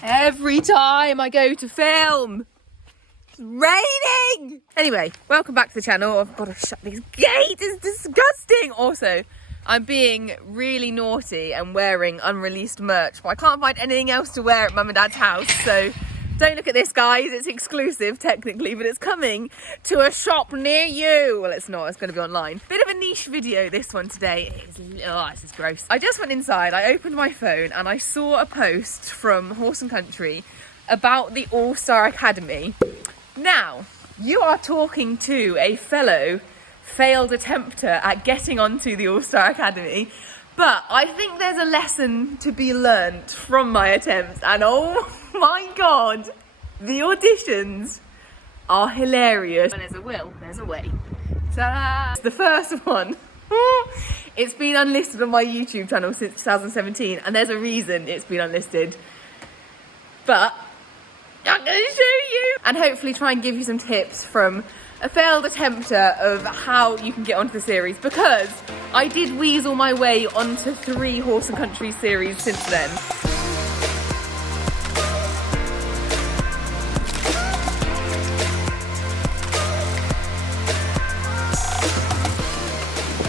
Every time I go to film, it's raining. Anyway, welcome back to the channel. I've got to shut these gates, it's disgusting. Also, I'm being really naughty and wearing unreleased merch, but I can't find anything else to wear at Mum and Dad's house, so don't look at this, guys. It's exclusive, technically, but it's coming to a shop near you. Well, it's not. It's going to be online. Bit of a niche video, this one today. Oh, this is gross. I just went inside. I opened my phone and I saw a post from Horse and Country about the All-Star Academy. Now, you are talking to a fellow failed attempter at getting onto the All-Star Academy, but I think there's a lesson to be learnt from my attempts, and oh my god, the auditions are hilarious. When there's a will, there's a way. Ta-da! It's the first one. It's been unlisted on my YouTube channel since 2017, and there's a reason it's been unlisted. But I'm going to show you, and hopefully try and give you some tips from a failed attempter of how you can get onto the series, because I did weasel my way onto 3 Horse and Country series since then.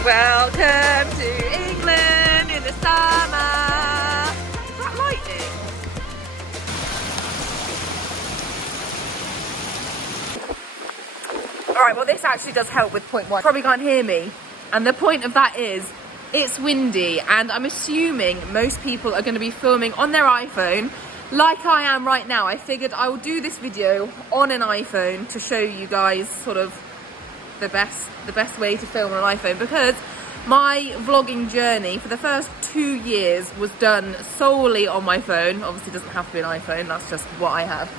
Welcome to England in the summer. Is that lightning? Alright, well this actually does help with point 1. Probably can't hear me. And the point of that is, it's windy, and I'm assuming most people are going to be filming on their iPhone, like I am right now. I figured I will do this video on an iPhone to show you guys sort of the best way to film on an iPhone, because my vlogging journey for the first 2 years was done solely on my phone. Obviously it doesn't have to be an iPhone, that's just what I have.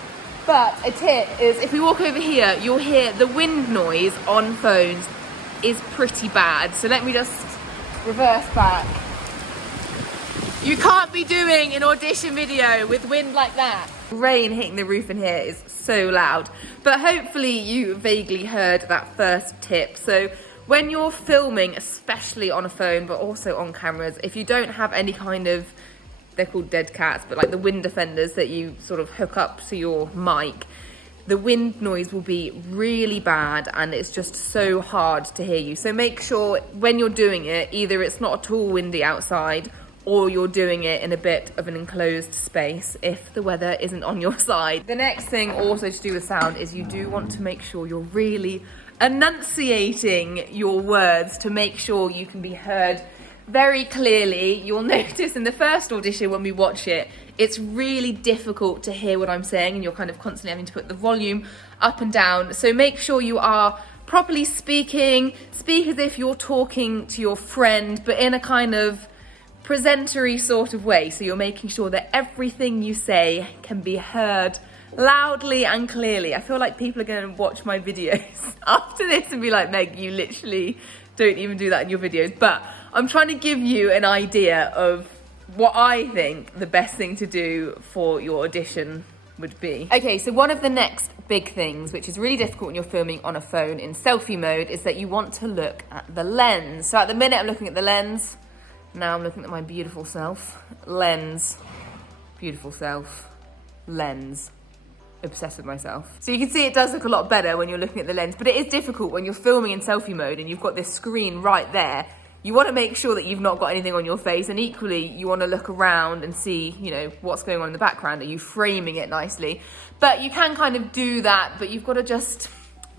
But a tip is, if we walk over here, you'll hear the wind noise on phones is pretty bad. So let me just reverse back. You can't be doing an audition video with wind like that. Rain hitting the roof in here is so loud. But hopefully you vaguely heard that first tip. So when you're filming, especially on a phone, but also on cameras, if you don't have any kind of, they're called dead cats, but like the wind defenders that you sort of hook up to your mic, the wind noise will be really bad and it's just so hard to hear you. So make sure when you're doing it, either it's not at all windy outside, or you're doing it in a bit of an enclosed space if the weather isn't on your side. The next thing also to do with sound is you do want to make sure you're really enunciating your words to make sure you can be heard very clearly. You'll notice in the first audition when we watch it, it's really difficult to hear what I'm saying, and you're kind of constantly having to put the volume up and down. So make sure you are properly speaking. Speak as if you're talking to your friend, but in a kind of presentery sort of way. So you're making sure that everything you say can be heard loudly and clearly. I feel like people are going to watch my videos after this and be like, Meg, you literally don't even do that in your videos. But I'm trying to give you an idea of what I think the best thing to do for your audition would be. Okay, so one of the next big things, which is really difficult when you're filming on a phone in selfie mode, is that you want to look at the lens. So at the minute I'm looking at the lens. Now I'm looking at my beautiful self. Lens. Beautiful self. Lens. Obsessed with myself. So you can see it does look a lot better when you're looking at the lens, but it is difficult when you're filming in selfie mode and you've got this screen right there. You want to make sure that you've not got anything on your face, and equally you want to look around and see, you know, what's going on in the background. Are you framing it nicely? But you can kind of do that, but you've got to just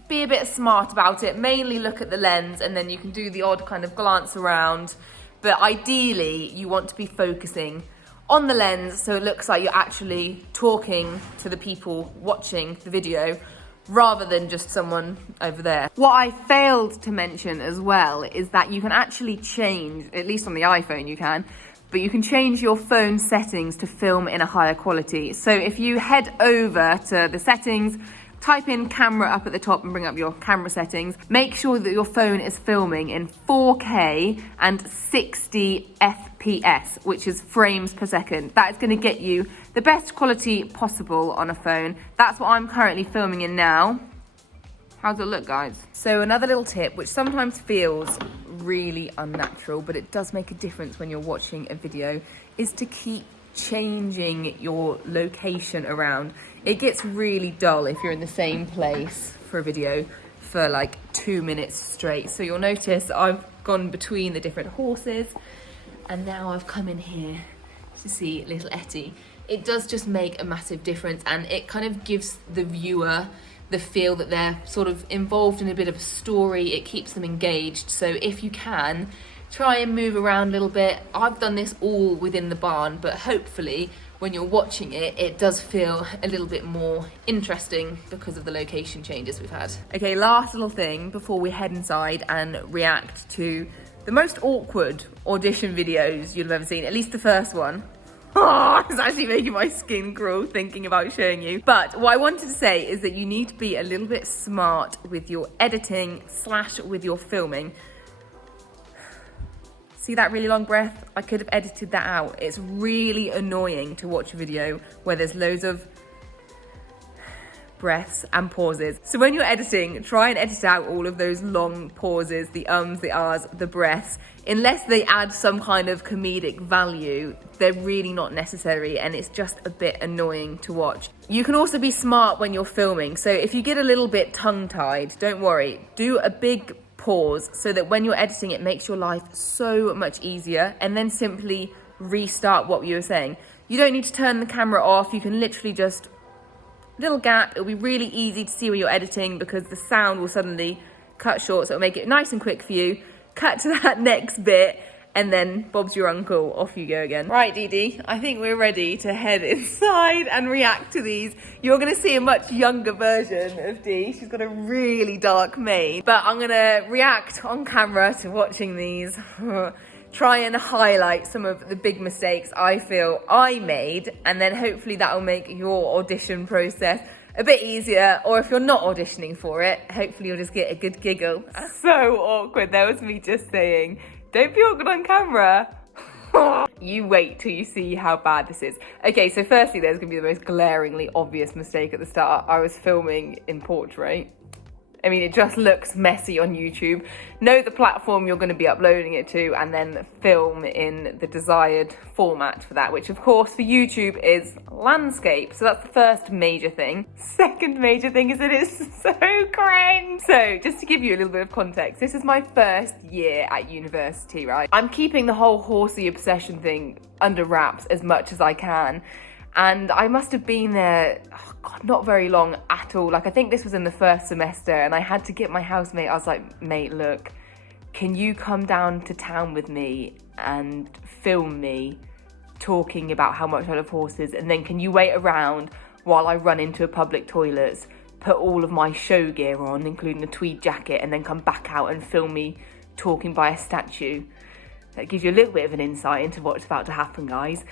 be a bit smart about it. Mainly look at the lens, and then you can do the odd kind of glance around. But ideally, you want to be focusing on the lens so it looks like you're actually talking to the people watching the video, rather than just someone over there. What I failed to mention as well is that you can actually change, at least on the iPhone you can, but you can change your phone settings to film in a higher quality. So if you head over to the settings, type in camera up at the top and bring up your camera settings, make sure that your phone is filming in 4K and 60 FPS, which is frames per second. That is going to get you the best quality possible on a phone. That's what I'm currently filming in now. How's it look, guys? So another little tip, which sometimes feels really unnatural, but it does make a difference when you're watching a video, is to keep changing your location around. It gets really dull if you're in the same place for a video for like 2 minutes straight. So you'll notice I've gone between the different horses, and now I've come in here to see little Etty. It does just make a massive difference, and it kind of gives the viewer the feel that they're sort of involved in a bit of a story. It keeps them engaged. So if you can, try and move around a little bit. I've done this all within the barn, but hopefully when you're watching it, it does feel a little bit more interesting because of the location changes we've had. Okay, last little thing before we head inside and react to the most awkward audition videos you've ever seen, at least the first one. Oh, it's actually making my skin crawl thinking about showing you. But what I wanted to say is that you need to be a little bit smart with your editing / with your filming. See that really long breath? I could have edited that out. It's really annoying to watch a video where there's loads of breaths and pauses. So when you're editing, try and edit out all of those long pauses, the ums, the ahs, the breaths. Unless they add some kind of comedic value, they're really not necessary, and it's just a bit annoying to watch. You can also be smart when you're filming. So if you get a little bit tongue-tied, don't worry. Do a big pause so that when you're editing, it makes your life so much easier, and then simply restart what you were saying. You don't need to turn the camera off. You can literally just little gap. It'll be really easy to see where you're editing because the sound will suddenly cut short, so it'll make it nice and quick for you. Cut to that next bit, and then Bob's your uncle, off you go again. Right, Dee, I think we're ready to head inside and react to these. You're gonna see a much younger version of Dee. She's got a really dark mane, but I'm gonna react on camera to watching these. Try and highlight some of the big mistakes I feel I made, and then hopefully that'll make your audition process a bit easier, or if you're not auditioning for it, hopefully you'll just get a good giggle. So awkward. That was me just saying, don't be awkward on camera. You wait till you see how bad this is. Okay, so firstly, there's gonna be the most glaringly obvious mistake at the start. I was filming in portrait. I mean, it just looks messy on YouTube. Know the platform you're going to be uploading it to, and then film in the desired format for that, which of course for YouTube is landscape. So that's the first major thing. Second major thing is that it's so cringe. So just to give you a little bit of context, this is my first year at university, right? I'm keeping the whole horsey obsession thing under wraps as much as I can. And I must have been there, oh God, not very long at all. Like, I think this was in the first semester, and I had to get my housemate. I was like, mate, look, can you come down to town with me and film me talking about how much I love horses? And then can you wait around while I run into a public toilet, put all of my show gear on, including a tweed jacket, and then come back out and film me talking by a statue? That gives you a little bit of an insight into what's about to happen, guys.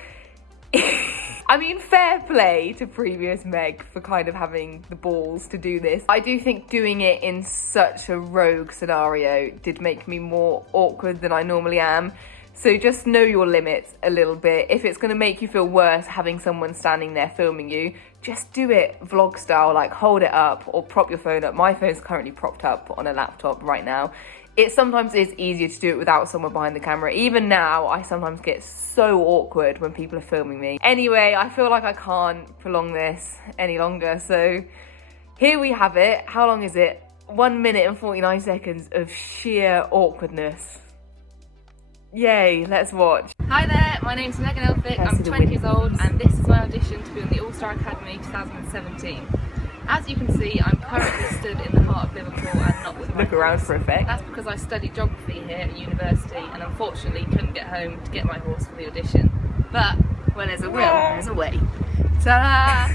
I mean, fair play to previous Meg for kind of having the balls to do this. I do think doing it in such a rogue scenario did make me more awkward than I normally am. So just know your limits a little bit. If it's going to make you feel worse having someone standing there filming you, just do it vlog style, like hold it up or prop your phone up. My phone's currently propped up on a laptop right now. It sometimes is easier to do it without someone behind the camera. Even now, I sometimes get so awkward when people are filming me. Anyway, I feel like I can't prolong this any longer. So here we have it. How long is it? 1 minute and 49 seconds of sheer awkwardness. Yay, let's watch. Hi there, my name's Megan Elphick. I'm 20 years old, and this is my audition to be on the All-Star Academy 2017. As you can see, I'm currently stood in the heart of Liverpool and not with my Look around for effect. That's because I studied geography here at university and unfortunately couldn't get home to get my horse for the audition. But when there's a will, there's a way. Ta-da!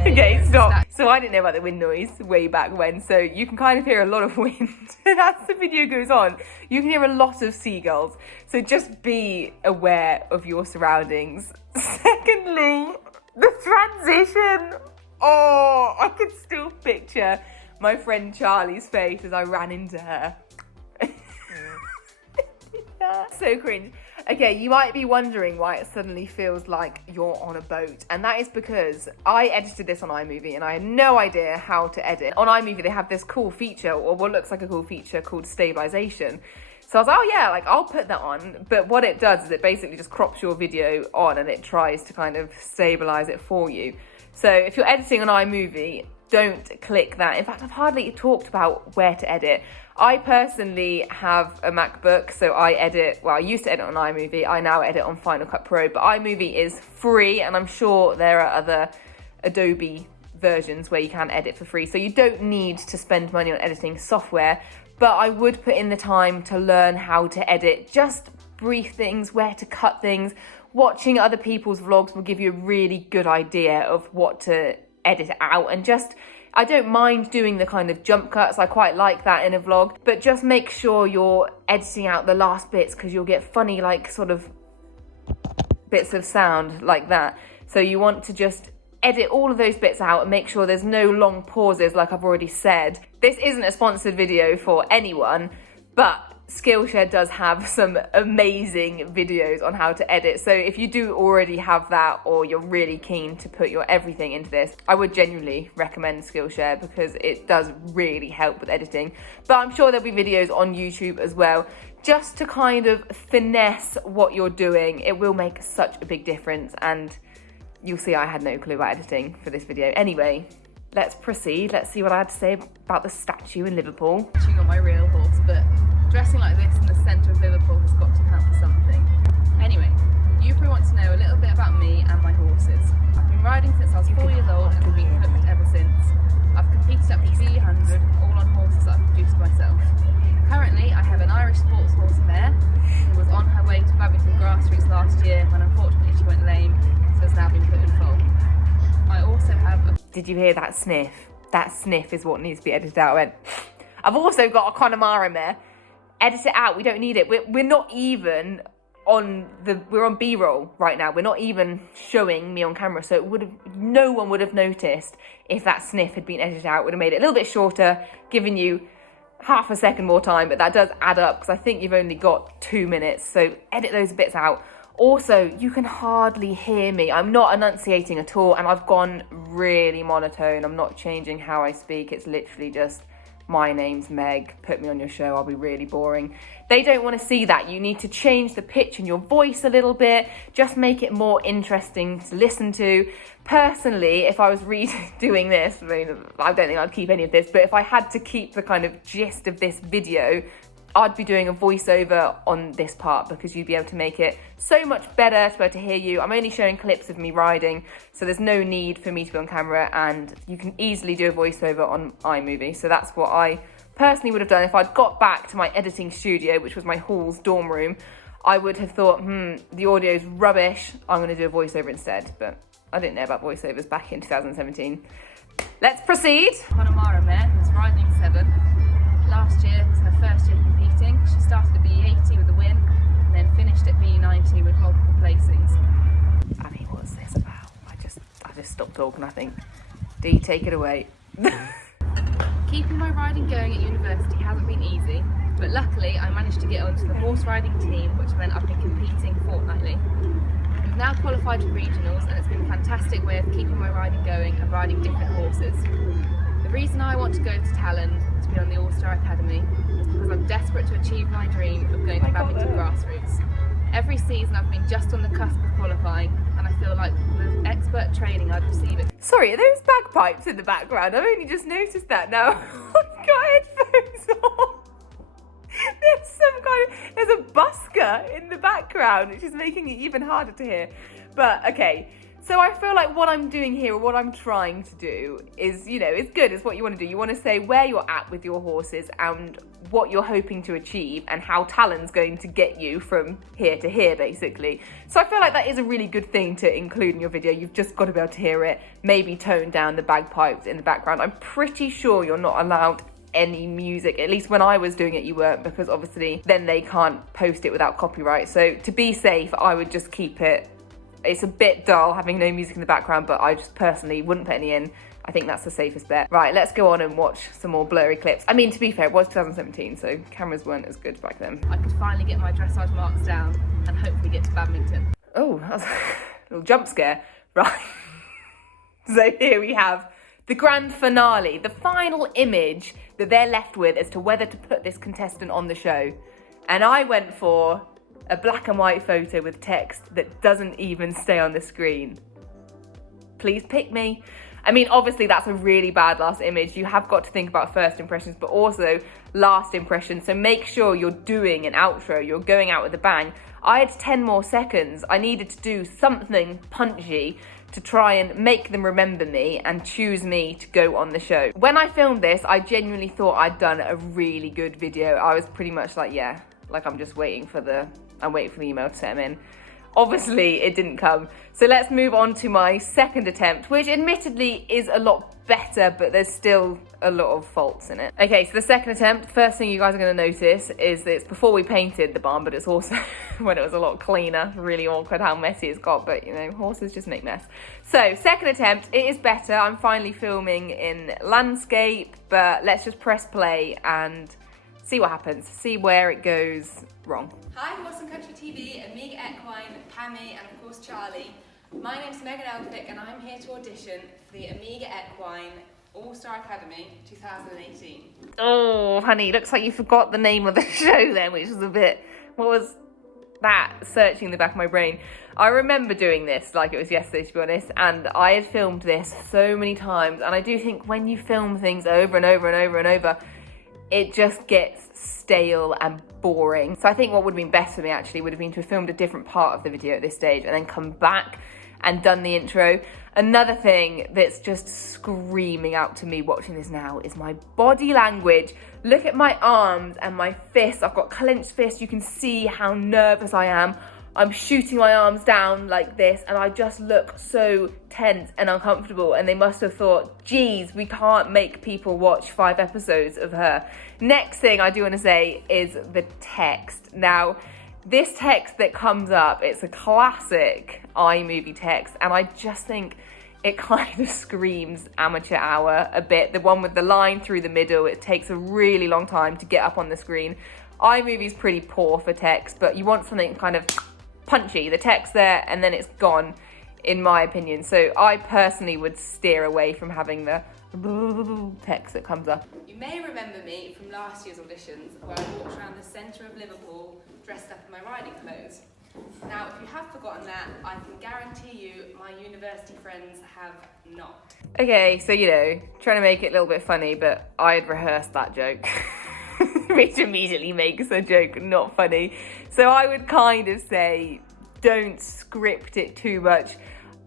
Okay, stop. So I didn't know about the wind noise way back when, so you can kind of hear a lot of wind. And as the video goes on, you can hear a lot of seagulls. So just be aware of your surroundings. Secondly, the transition. Oh, I can still picture my friend Charlie's face as I ran into her. So cringe. Okay, you might be wondering why it suddenly feels like you're on a boat, and that is because I edited this on iMovie and I had no idea how to edit. On iMovie they have this cool feature, or what looks like a cool feature, called stabilization. So I was like, oh yeah, like I'll put that on. But what it does is it basically just crops your video on and it tries to kind of stabilize it for you. So if you're editing on iMovie, don't click that. In fact, I've hardly talked about where to edit. I personally have a MacBook, so I edit, well, I used to edit on iMovie, I now edit on Final Cut Pro, but iMovie is free, and I'm sure there are other Adobe versions where you can edit for free, so you don't need to spend money on editing software, but I would put in the time to learn how to edit, just brief things, where to cut things. Watching other people's vlogs will give you a really good idea of what to edit out, and just, I don't mind doing the kind of jump cuts, I quite like that in a vlog, but just make sure you're editing out the last bits because you'll get funny like sort of bits of sound like that. So you want to just edit all of those bits out and make sure there's no long pauses like I've already said. This isn't a sponsored video for anyone, but Skillshare does have some amazing videos on how to edit. So if you do already have that, or you're really keen to put your everything into this, I would genuinely recommend Skillshare because it does really help with editing. But I'm sure there'll be videos on YouTube as well, just to kind of finesse what you're doing. It will make such a big difference, and you'll see I had no clue about editing for this video. Anyway, let's proceed. Let's see what I had to say about the statue in Liverpool. Chewing on my real horse, but dressing like this in the centre of Liverpool has got to count for something. Anyway, you probably want to know a little bit about me and my horses. I've been riding since I was 4 years old and have been hooked ever since. I've competed up to B100, all on horses that I've produced myself. Currently, I have an Irish sports horse mare who was on her way to Badminton Grassroots last year when unfortunately she went lame, so has now been put in foal. I also have a... Did you hear that sniff? That sniff is what needs to be edited out. I've also got a Connemara mare. Edit it out, we don't need it. We're not even on we're on B-roll right now. We're not even showing me on camera, so no one would have noticed if that sniff had been edited out. Would have made it a little bit shorter, giving you half a second more time, but that does add up because I think you've only got 2 minutes, so edit those bits out. Also, you can hardly hear me. I'm not enunciating at all, and I've gone really monotone. I'm not changing how I speak. It's literally just, my name's Meg, put me on your show, I'll be really boring. They don't want to see that. You need to change the pitch in your voice a little bit, just make it more interesting to listen to. Personally, if I was redoing this, I mean, I don't think I'd keep any of this, but if I had to keep the kind of gist of this video, I'd be doing a voiceover on this part because you'd be able to make it so much better to be able to hear you. I'm only showing clips of me riding, so there's no need for me to be on camera, and you can easily do a voiceover on iMovie. So that's what I personally would have done. If I'd got back to my editing studio, which was my hall's dorm room, I would have thought, the audio's rubbish, I'm gonna do a voiceover instead. But I didn't know about voiceovers back in 2017. Let's proceed. Connemara mare who's riding 7. Last year was her first year competing. She started at B80 with a win and then finished at B90 with multiple placings. I mean, what's this about? I just stopped talking, I think. Dee, take it away. Keeping my riding going at university hasn't been easy, but luckily I managed to get onto the horse riding team, which meant I've been competing fortnightly. We've now qualified for regionals, and it's been a fantastic way of keeping my riding going and riding different horses. The reason I want to go to Talon to be on the All-Star Academy is because I'm desperate to achieve my dream of going to Badminton Grassroots. Every season I've been just on the cusp of qualifying, and I feel like the expert training I'd receive it. Sorry, are those bagpipes in the background? I've only just noticed that now. I've got headphones on. There's a busker in the background, which is making it even harder to hear. But okay, so I feel like what I'm doing here, or what I'm trying to do is, it's good. It's what you want to do. You want to say where you're at with your horses and what you're hoping to achieve and how Talon's going to get you from here to here, basically. So I feel like that is a really good thing to include in your video. You've just got to be able to hear it. Maybe tone down the bagpipes in the background. I'm pretty sure you're not allowed any music. At least when I was doing it, you weren't, because obviously then they can't post it without copyright. So to be safe, I would just keep it. It's a bit dull having no music in the background, but I just personally wouldn't put any in. I think that's the safest bet. Right, let's go on and watch some more blurry clips. I mean, to be fair, it was 2017, so cameras weren't as good back then. I could finally get my dressage marks down and hopefully get to badminton. Oh, that was a little jump scare. Right. So here we have the grand finale, the final image that they're left with as to whether to put this contestant on the show. And I went for a black and white photo with text that doesn't even stay on the screen. Please pick me. I mean, obviously that's a really bad last image. You have got to think about first impressions, but also last impressions. So make sure you're doing an outro, you're going out with a bang. I had 10 more seconds. I needed to do something punchy to try and make them remember me and choose me to go on the show. When I filmed this, I genuinely thought I'd done a really good video. I was pretty much like, yeah, like I'm waiting for the email to set them in. Obviously, it didn't come. So let's move on to my second attempt, which admittedly is a lot better, but there's still a lot of faults in it. Okay, so the second attempt, first thing you guys are gonna notice is that it's before we painted the barn, but it's also when it was a lot cleaner. Really awkward how messy it's got, but you know, horses just make mess. So, second attempt, it is better. I'm finally filming in landscape, but let's just press play and see what happens, see where it goes wrong. Hi, Horse and Country TV, Amiga Equine, Pammy, and of course Charlie. My name's Megan Elphick, and I'm here to audition for the Amiga Equine All-Star Academy 2018. Oh, honey, looks like you forgot the name of the show then, which was a bit, what was that? Searching the back of my brain. I remember doing this like it was yesterday, to be honest, and I had filmed this so many times, and I do think when you film things over and over and over and over, it just gets stale and boring. So I think what would have been best for me actually would have been to have filmed a different part of the video at this stage and then come back and done the intro. Another thing that's just screaming out to me watching this now is my body language. Look at my arms and my fists. I've got clenched fists. You can see how nervous I am. I'm shooting my arms down like this and I just look so tense and uncomfortable, and they must have thought, geez, we can't make people watch 5 episodes of her. Next thing I do want to say is the text. Now, this text that comes up, it's a classic iMovie text, and I just think it kind of screams amateur hour a bit. The one with the line through the middle, it takes a really long time to get up on the screen. iMovie's pretty poor for text, but you want something kind of punchy. The text there and then it's gone, in my opinion. So I personally would steer away from having the text that comes up. You may remember me from last year's auditions where I walked around the centre of Liverpool dressed up in my riding clothes. Now, if you have forgotten that, I can guarantee you my university friends have not. Okay, so you know, trying to make it a little bit funny, but I had rehearsed that joke. Which immediately makes a joke not funny. So I would kind of say, don't script it too much.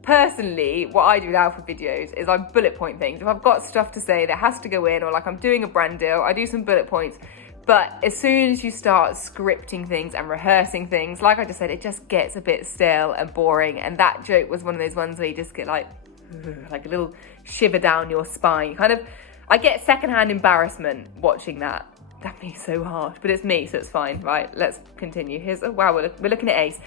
Personally, what I do now for videos is I bullet point things. If I've got stuff to say that has to go in, or like I'm doing a brand deal, I do some bullet points. But as soon as you start scripting things and rehearsing things, like I just said, it just gets a bit stale and boring. And that joke was one of those ones where you just get like a little shiver down your spine. I get secondhand embarrassment watching that. That being so harsh, but it's me, so it's fine. Right, let's continue. Wow, we're looking at Ace.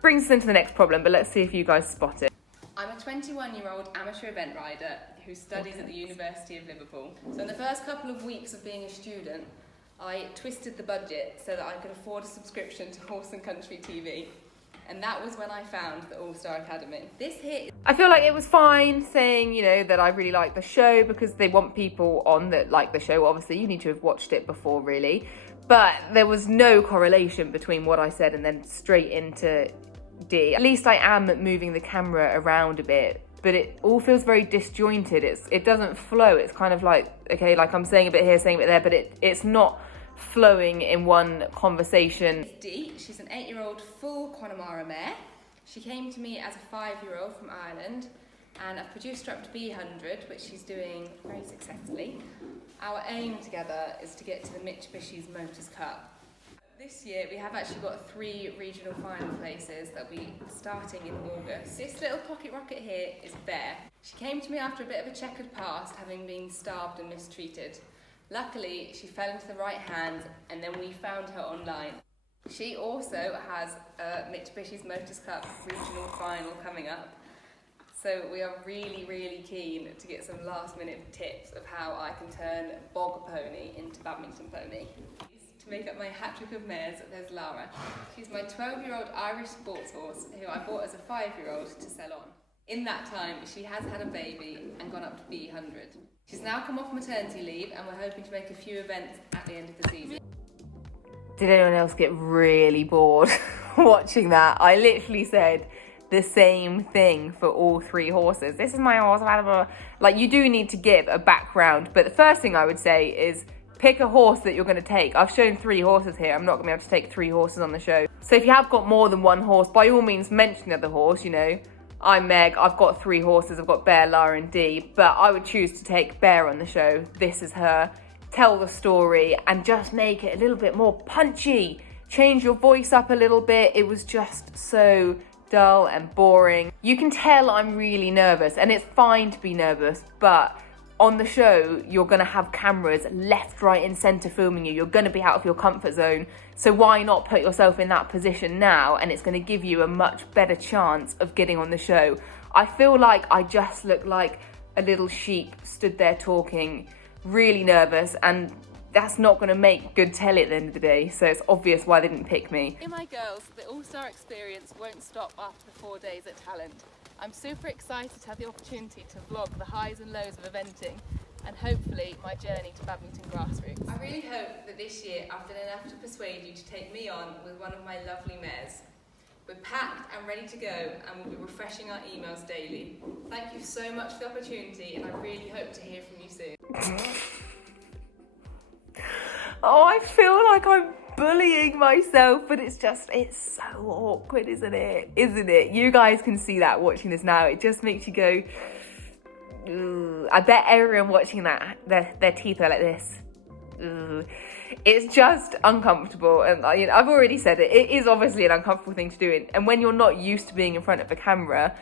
Brings us into the next problem, but let's see if you guys spot it. I'm a 21-year-old amateur event rider who studies at the University of Liverpool. So in the first couple of weeks of being a student, I twisted the budget so that I could afford a subscription to Horse and Country TV. And that was when I found the All-Star Academy. This hit. I feel like it was fine saying, you know, that I really like the show because they want people on that like the show. Obviously, you need to have watched it before, really. But there was no correlation between what I said and then straight into Dee. At least I am moving the camera around a bit, but it all feels very disjointed. It doesn't flow. It's kind of like, okay, like I'm saying a bit here, saying a bit there, but it's not flowing in one conversation. Dee, she's an 8-year-old full Connemara mare. She came to me as a 5-year-old from Ireland, and I've produced her up to B100, which she's doing very successfully. Our aim together is to get to the Mitsubishi Motors Cup. This year we have actually got 3 regional final places that will be starting in August. This little pocket rocket here is Bear. She came to me after a bit of a checkered past, having been starved and mistreated. Luckily, she fell into the right hands, and then we found her online. She also has a Mitsubishi Motors Cup regional final coming up. So we are really, really keen to get some last-minute tips of how I can turn bog pony into badminton pony. To make up my hat-trick of mares, there's Lara. She's my 12-year-old Irish sports horse who I bought as a 5-year-old to sell on. In that time, she has had a baby and gone up to B100. She's now come off maternity leave, and we're hoping to make a few events at the end of the season. Did anyone else get really bored watching that? I literally said the same thing for all 3 horses. This is my horse, blah, blah, blah. Like, you do need to give a background, but the first thing I would say is pick a horse that you're going to take. I've shown 3 horses here. I'm not going to be able to take 3 horses on the show. So if you have got more than 1 horse, by all means mention the other horse, you know. I'm Meg, I've got 3 horses. I've got Bear, Lara and Dee, but I would choose to take Bear on the show. This is her. Tell the story and just make it a little bit more punchy. Change your voice up a little bit. It was just so dull and boring. You can tell I'm really nervous, and it's fine to be nervous, but on the show, you're gonna have cameras left, right and center filming you. You're gonna be out of your comfort zone. So why not put yourself in that position now? And it's gonna give you a much better chance of getting on the show. I feel like I just look like a little sheep stood there talking, really nervous, and that's not going to make good telly at the end of the day, so it's obvious why they didn't pick me. Hey my girls, the All-Star experience won't stop after the 4 days at Talent. I'm super excited to have the opportunity to vlog the highs and lows of eventing and hopefully my journey to badminton grassroots. I really hope that this year I've done enough to persuade you to take me on with one of my lovely mares. We're packed and ready to go and we'll be refreshing our emails daily. Thank you so much for the opportunity and I really hope to hear from you soon. Oh, I feel like I'm bullying myself, but it's so awkward, isn't it? Isn't it? You guys can see that watching this now. It just makes you go, ugh. I bet everyone watching that, their teeth are like this. Ugh. It's just uncomfortable, and you know, I've already said it. It is obviously an uncomfortable thing to do, and when you're not used to being in front of a camera,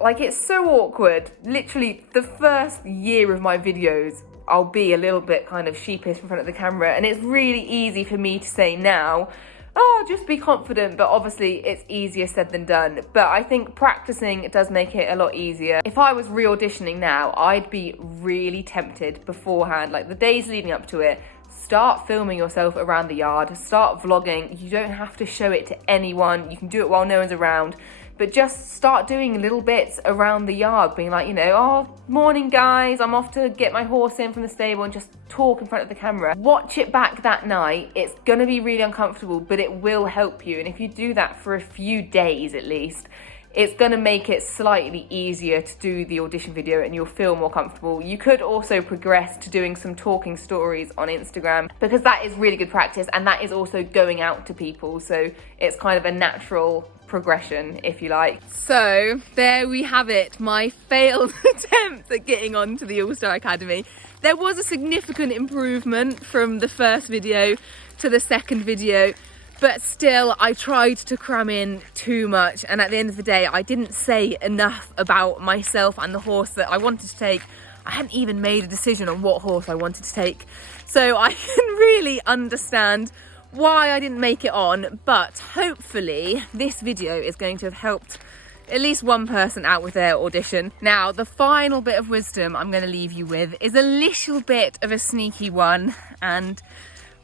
like, it's so awkward. Literally, the first year of my videos, I'll be a little bit kind of sheepish in front of the camera, and it's really easy for me to say now, oh, just be confident, but obviously it's easier said than done. But I think practicing does make it a lot easier. If I was re-auditioning now, I'd be really tempted beforehand, like the days leading up to it, start filming yourself around the yard, start vlogging. You don't have to show it to anyone. You can do it while no one's around. But just start doing little bits around the yard, being like, you know, oh, morning guys, I'm off to get my horse in from the stable, and just talk in front of the camera. Watch it back that night. It's gonna be really uncomfortable, but it will help you. And if you do that for a few days at least, it's gonna make it slightly easier to do the audition video and you'll feel more comfortable. You could also progress to doing some talking stories on Instagram, because that is really good practice, and that is also going out to people. So it's kind of a natural progression, if you like. So there we have it, my failed attempt at getting onto the All-Star Academy. There was a significant improvement from the first video to the second video, but still I tried to cram in too much, and at the end of the day I didn't say enough about myself and the horse that I wanted to take. I hadn't even made a decision on what horse I wanted to take, so I can really understand why I didn't make it on, but hopefully this video is going to have helped at least one person out with their audition. Now, the final bit of wisdom I'm going to leave you with is a little bit of a sneaky one, and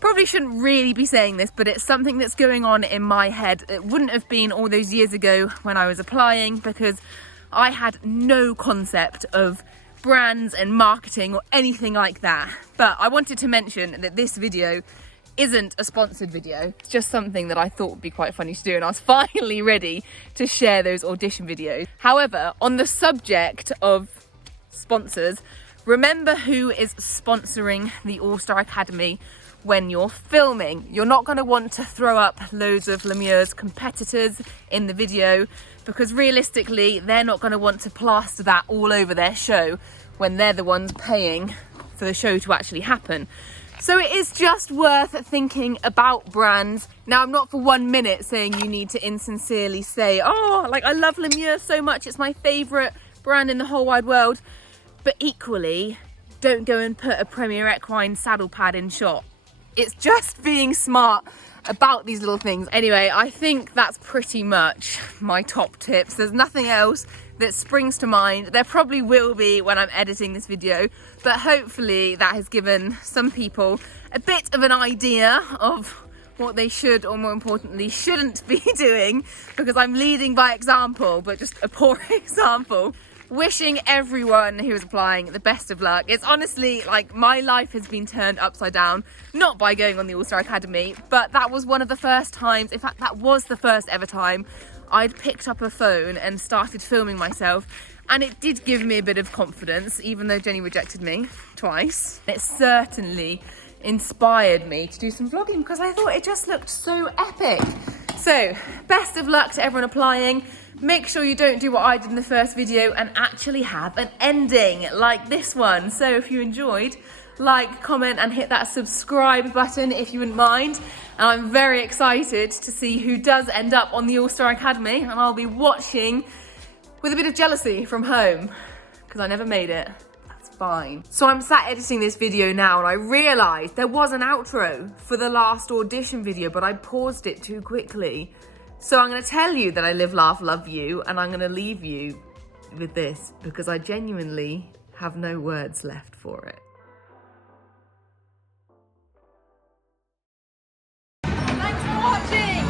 probably shouldn't really be saying this, but it's something that's going on in my head. It wouldn't have been all those years ago when I was applying, because I had no concept of brands and marketing or anything like that. But I wanted to mention that this video isn't a sponsored video. It's just something that I thought would be quite funny to do, and I was finally ready to share those audition videos. However, on the subject of sponsors, remember who is sponsoring the All-Star Academy when you're filming. You're not going to want to throw up loads of Lemieux's competitors in the video, because realistically they're not going to want to plaster that all over their show when they're the ones paying for the show to actually happen. So it is just worth thinking about brands. Now, I'm not for 1 minute saying you need to insincerely say, oh, like, I love Lemieux so much, it's my favourite brand in the whole wide world. But equally, don't go and put a Premier Equine saddle pad in shot. It's just being smart about these little things. Anyway, I think that's pretty much my top tips. There's nothing else that springs to mind. There probably will be when I'm editing this video, but hopefully that has given some people a bit of an idea of what they should, or more importantly, shouldn't be doing, because I'm leading by example, but just a poor example. wishing everyone who is applying the best of luck. It's honestly like my life has been turned upside down, not by going on the All-Star Academy, but that was one of the first times, in fact that was the first ever time I'd picked up a phone and started filming myself, and it did give me a bit of confidence, even though Jenny rejected me twice. It certainly inspired me to do some vlogging because I thought it just looked so epic. So best of luck to everyone applying. Make sure you don't do what I did in the first video and actually have an ending like this one. So if you enjoyed, like, comment and hit that subscribe button if you wouldn't mind. And I'm very excited to see who does end up on the All-Star Academy, and I'll be watching with a bit of jealousy from home because I never made it. That's fine. So I'm sat editing this video now and I realised there was an outro for the last audition video, but I paused it too quickly. So I'm going to tell you that I live, laugh, love you, and I'm going to leave you with this because I genuinely have no words left for it. Thanks for watching!